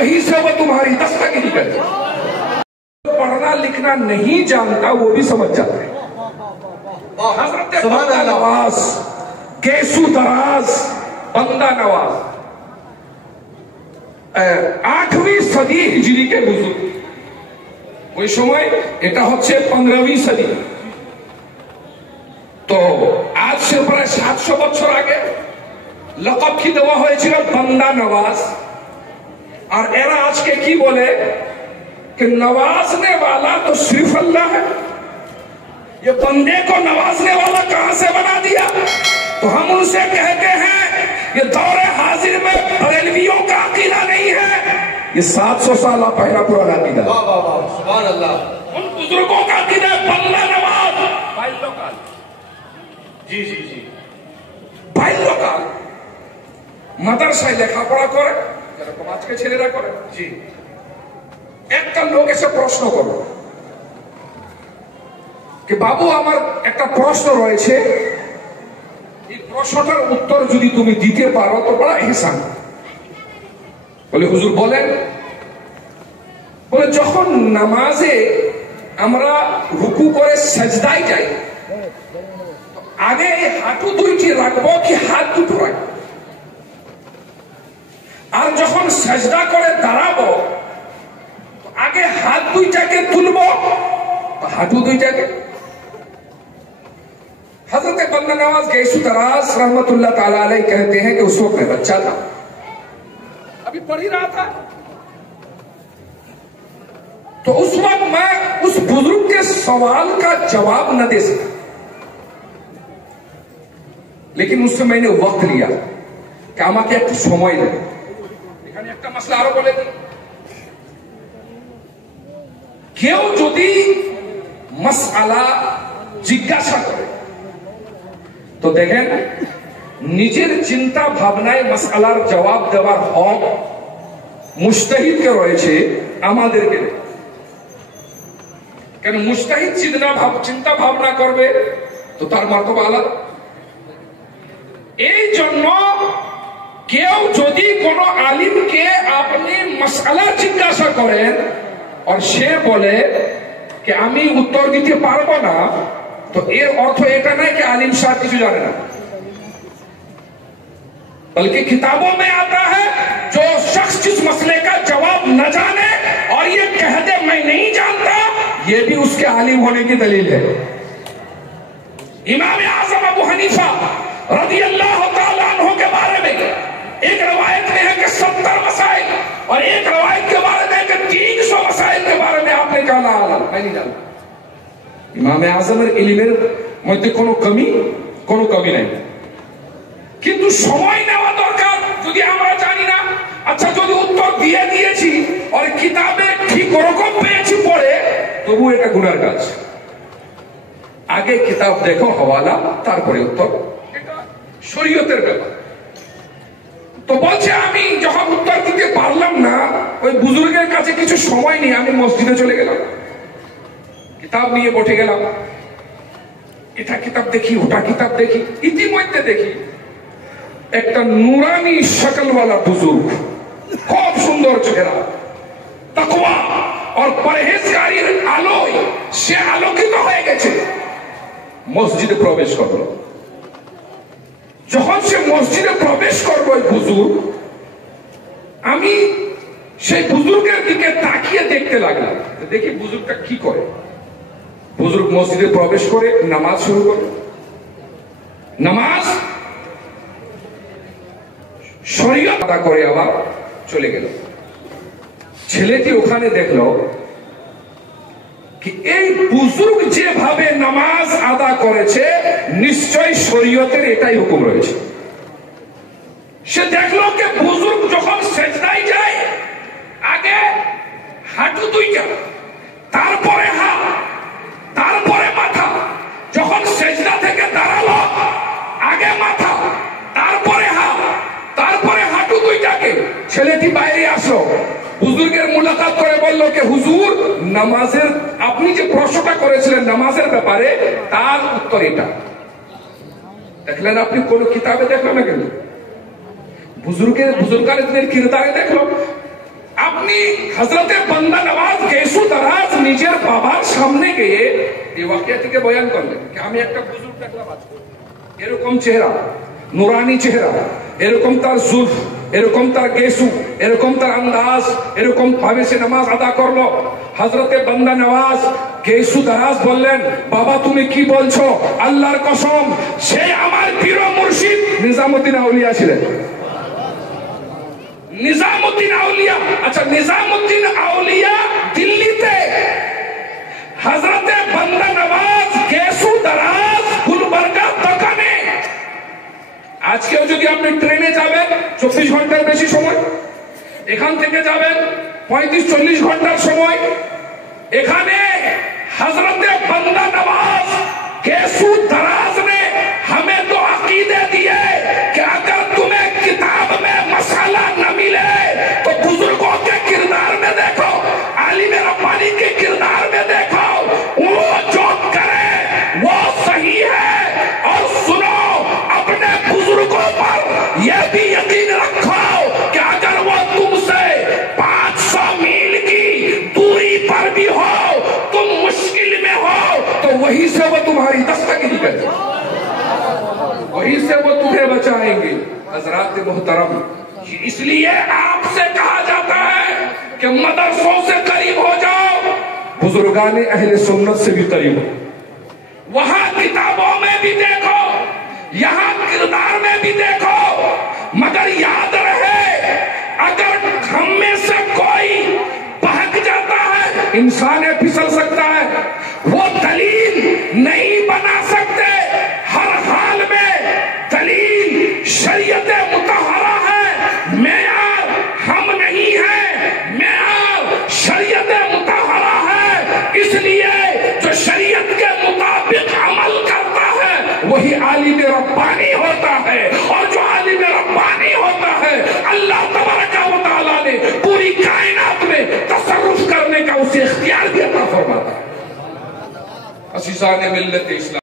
वहीं से वो तुम्हारी दस्तगिरी करे। पढ़ना लिखना नहीं जानता वो भी समझ जाता है। हजरत बंदा नवाज, केसू दराज बंदा नवाज 8वीं सदी हिजरी के बुजुर्ग। ওই সময় এটা হচ্ছে 15वीं सदी। তো আজ সে প্রায় 700 বছর আগে লকব কি দেওয়া হয়েছিল বন্দা নওয়াজ। और एरा आज के की बोले कि नवाजने वाला तो सिर्फ अल्लाह है, ये बंदे को नवाजने वाला कहां से बना दिया। तो हम उनसे कहते हैं ये दौरे हाजिर में बरेलवियों का अकीदा नहीं है, ये 700 साल पहला पुराना अकीदा। सुभान अल्लाह। उन बुजुर्गों का अकीदा बंदा नवाज बाल्यकाल। जी जी जी बाल्यकाल মাদ্রাসায় লেখাপড়া করে যেরকম আজকে ছেলেরা করে। জি একটা লোক এসে প্রশ্ন করলো कि बाबू আমার একটা প্রশ্ন রয়েছে, এই প্রশ্নটার উত্তর যদি তুমি দিতে পারো তো বড় ihsan। বলে হুজুর বলেন। বলে যখন নামাজে আমরা রুকু করে সাজদায় যাই আগে হাঁটু দুইটি রাখবো কি হাত দুটো রাখবো, আর যখন সাজদা করে দাঁড়াবো আগে हाथ দুইটাকে তুলবো হাঁটু দুইটাকে। हजरत बंदा नवाज गैसू दराज रहमतुल्लाह ताला अलैह कहते हैं कि उस वक्त मैं बच्चा था, अभी पढ़ ही रहा था। तो उस वक्त मैं उस बुजुर्ग के सवाल का जवाब न दे सका, लेकिन उससे मैंने वक्त लिया कि আমাকে একটু সময় দেন। এখানে একটা মাসলা আরো বলে দিই, কেউ যদি মাসআলা জিজ্ঞাসা করে তো দেখেন নিজের চিন্তা ভাবনায় মাসআলার জবাব দেওয়ার হক মুজতাহিদকে রয়েছে, আমাদেরকে। কেন মুজতাহিদ চিন্তা ভাবনা করবে তো তার মর্তবা আলাদা। এই জন্য কেউ যদি কোনো আলিমকে আপনি মাসআলা জিজ্ঞাসা করেন और সে বলে कि আমি উত্তর দিতে পারবো না, তো এর অর্থ এটা নয় कि आलिम साहब কিছু জানে না, बल्कि किताबों में आता है जो शख्स जिस मसले का जवाब न जाने और ये कह दे मैं नहीं जानता, ये भी उसके आलिम होने की दलील है। इमाम आजम अबू हनीफा रदियल्लाहु ताला अन्हु के बारे में एक रवायत में है कि 70 मसाइल और एक रवायत के बारे में कि 300 मसाइल के बारे में आपने कहा ला मैं नहीं जानता। ইমামে আজমের ইলমের মধ্যে কোনো কমি নাই, কিন্তু সময় নেওয়া দরকার। যদি আমরা জানি না, আচ্ছা যদি উত্তর দিয়ে দিয়েছি আর কিতাবে ঠিক ওরকম পেয়েছি পড়ে, তবু এটা গুনার কাজ। আগে কিতাব দেখো হওয়ালা, তারপরে উত্তর, এটা শরীয়তের ব্যাপার। তো বলছে আমি যখন উত্তর দিতে পারলাম না, ওই বুজুর্গের কাছে কিছু সময় নিয়ে আমি মসজিদে চলে গেলাম, কিতাব নিয়ে বসে গেলাম, এটা কিতাব দেখি ওটা কিতাব দেখি। ইতিমধ্যে দেখি একটা নুরানি শকলওয়ালা বুজুর্গ, খুব সুন্দর চেহারা, তাকওয়া আর পরহেজগারির আলোয় সে আলোকিত হয়ে গেছে, মসজিদে প্রবেশ করলো। যখন সে মসজিদে প্রবেশ করলো ওই বুজুর্গ, আমি সেই বুজুর্গের দিকে তাকিয়ে দেখতে লাগলাম, দেখি বুজুর্গটা কি করে। বুজুর্গ মসজিদে প্রবেশ করে নামাজ শুরু করে, নামাজ শরীয়ত আদা করে আবার চলে গেল। ছেলেটি ওখানে দেখলো কি এই বুজুর্গ যেভাবে নামাজ আদা করেছে নিশ্চয় শরীয়তের এটাই হুকুম রয়েছে। সে দেখলো যে বুজুর্গ যখন সেজদায় যায় আগে হাঁটু দুইটা, তারপরে হাত, তারপরে মাথা। যখন সেজদা থেকে দাঁড়ালো আগে মাথা, তারপরে হাত, তারপরে হাঁটু দুইটাকে। ছেলেটি বাইরে আসলো, হুজুরের মুলাকাত করে বলল যে হুজুর নামাজের আপনি যে প্রশ্নটা করেছিলেন নামাজের ব্যাপারে তার উত্তর এটা। দেখলেন আপনি কোন কিতাবে দেখলেন না, কিন্তু বুজুর্গানের কিরদারে দেখলো। আপনি হযরতে বান্দা নওয়াজ গেসু দারাজ নিজের বাবার সামনে গিয়ে এই ওয়াকিয়াটিকে বয়ান করলেন যে আমি একটা বুজুর্গ দেখলাম আজকে, এরকম চেহারা, নুরানি চেহারা, এরকম তার জুলফ, এরকম তার গেসু, এরকম তার আন্দাজ, এরকম ভাবে সে নামাজ আদা করলো। হযরতে বান্দা নওয়াজ গেসু দারাজ বললেন, বাবা তুমি কি বলছো? আল্লাহর কসম সে আমার পীর ও মুর্শিদ নিজামুদ্দিন আউলিয়া ছিলেন। নিজামুদ্দিন আউলিয়া, আচ্ছা নিজামুদ্দিন আউলিয়া দিল্লিতে, হযরতে বান্দা নওয়াজ গেসু দারাজ গুলবার্গা দোকানে। আজকেও যদি আপনি ট্রেনে যাবেন 24 ঘন্টার বেশি সময়, এখান থেকে যাবেন 35-40 ঘন্টার সময়, এখানে हजरत बंदा नवाज गैसू दराज ने हमें तो अकीदे दिए कि अगर तुम्हें किताब में मसाला न मिले तो बुजुर्गों के किरदार में देखो, आलिम रब्बानी के किरदार में देखो, वो जो करे वो सही है। और सुनो, अपने बुजुर्गों पर यह भी यकीन रखो कि अगर वो तुमसे 500 मील की दूरी पर भी हो, तुम मुश्किल में हो, तो वहीं से वो तुम्हारी दस्तगिरी करे, वहीं से वो तुम्हें बचाएंगे। हजरात मोहतरम, इसलिए आपसे कहा जाता है कि मदरसों से करीब हो जाओ, बुजुर्गाने अहले सुन्नत से भी करीब हो। वहां किताबों में भी देखो, यहां किरदार में भी देखो, मगर याद रहे अगर हम में से कोई बहक जाता है, इंसान फिसल सकता है, वो दलील नहीं बना सकते। हर हाल में दलील शरीयत मुतहरा है, मेयार हम नहीं है, मेयार शरीयत मुतहरा है। इसलिए जो शरीयत के मुताबिक अमल करता है वही आलिम रब्बानी होता है, और जो आलिम रब्बानी होता है अल्लाह तबारक व तआला ने पूरी कायनात में तसर्रुफ करने का उसे इख्तियार भी अता फरमाता है। असीसाने मिल्लत इस्लाम।